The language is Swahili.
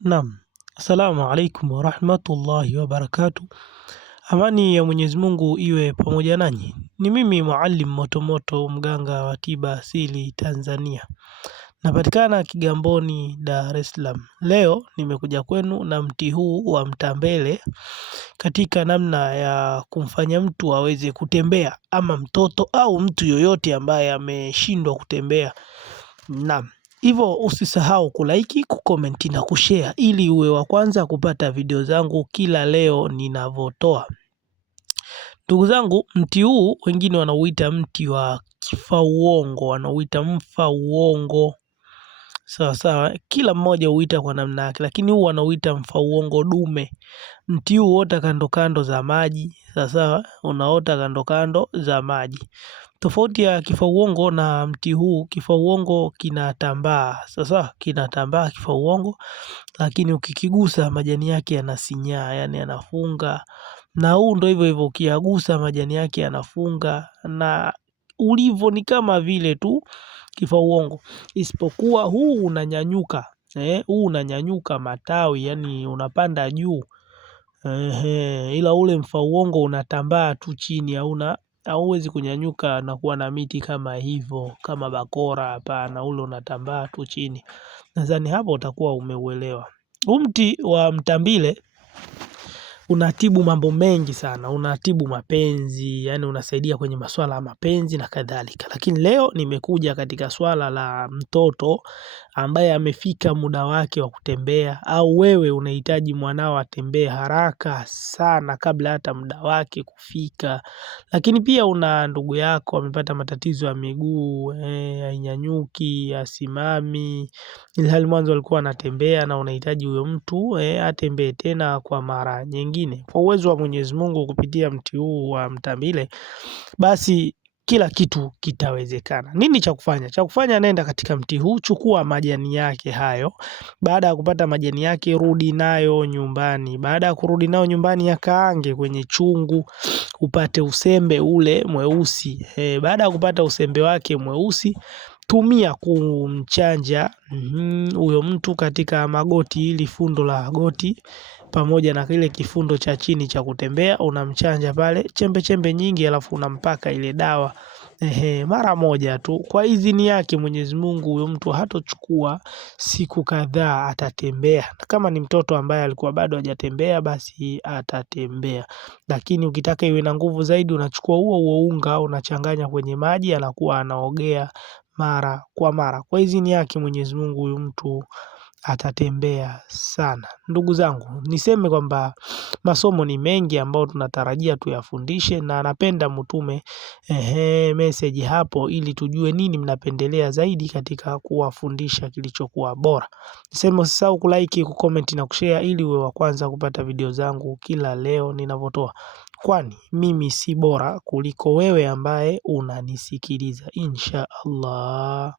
Naam, assalamu alaikum warahmatullahi wabarakatuh. Amani ya Mwenyezi Mungu iwe pamoja nanyi. Ni mimi Muallim Motomoto, mganga wa tiba asili Tanzania. Napatikana Kigamboni, Dar es Salaam. Leo nimekuja kwenu na mti huu wa mtambele katika namna ya kumfanya mtu aweze kutembea, ama mtoto au mtu yoyote ambaye ameshindwa kutembea. Naam. Hivyo usisahau kulike, kucomment na kushare ili uwe wa kwanza kupata video zangu kila leo ninavotoa. Ndugu zangu, mti huu wengine wanauita mti wa kifauongo, wanauita mfa uongo. Sawa sawa, kila mmoja huita kwa namna yake, lakini huu wanauita mfa uongo dume. Mti huu huota kando kando za maji. Sasa unaota kando kando za maji. Tofauti ya kifauongo na mti huu, kifauongo kinatambaa. Sasa kinatambaa kifauongo, lakini ukikigusa majani yake yanasinyaa, yani yanafunga. Na huu ndo hivyo hivyo, ukiyagusa majani yake yanafunga, na ulivyo ni kama vile tu kifauongo, isipokuwa huu unanyanyuka. Huu unanyanyuka matawi, yani unapanda juu. Ila ule mfauongo unatambaa tu chini, hauwezi kunyanyuka na kuwa na miti kama hivyo, kama bakora. Hapana, ule unatambaa tu chini. Nadhani hapo utakuwa umeuelewa. Huu mti wa mtambile unatibu mambo mengi sana. Unatibu mapenzi, yani unasaidia kwenye masuala ya mapenzi na kadhalika. Lakini leo nimekuja katika swala la mtoto ambaye amefika muda wake wa kutembea, au wewe unahitaji mwanao atembee haraka sana kabla hata muda wake kufika. Lakini pia una ndugu yako amepata matatizo ya miguu, hainyanyuki, hasimami, ilhali mwanzo alikuwa anatembea, na unahitaji huyo mtu atembee tena kwa mara nyingine. Kwa uwezo wa Mwenyezi Mungu kupitia mti huu wa mtambile, basi kila kitu kitawezekana. Nini cha kufanya? Cha kufanya, nenda katika mti huu, chukua majani yake hayo. Baada ya kupata majani yake, rudi nayo nyumbani. Baada ya kurudi nayo nyumbani, yakaange kwenye chungu, upate usembe ule mweusi. Baada ya kupata usembe wake mweusi, tumia kumchanja huyo mtu katika magoti, ili fundo la goti pamoja na kile kifundo cha chini cha kutembea, unamchanja pale chembe chembe nyingi, alafu unampaka ile dawa mara moja tu. Kwa idhini yake Mwenyezi Mungu, huyo mtu hatochukua siku kadhaa, atatembea. Na kama ni mtoto ambaye alikuwa bado hajatembea, basi atatembea. Lakini ukitaka iwe na nguvu zaidi, unachukua huo unga, unachanganya kwenye maji, anakuwa anaogea mara kwa mara. Kwa idhini yake Mwenyezi Mungu, huyu mtu atatembea sana. Ndugu zangu, niseme kwamba masomo ni mengi ambayo tunatarajia tuyafundishe, na napenda mtume message hapo, ili tujue nini mnapendelea zaidi katika kuwafundisha kilichokuwa bora. Niseme usisahau kulike, kucomment na kushare, ili uwe wa kwanza kupata video zangu kila leo ninavotoa, kwani mimi si bora kuliko wewe ambaye unanisikiliza. Insha Allah.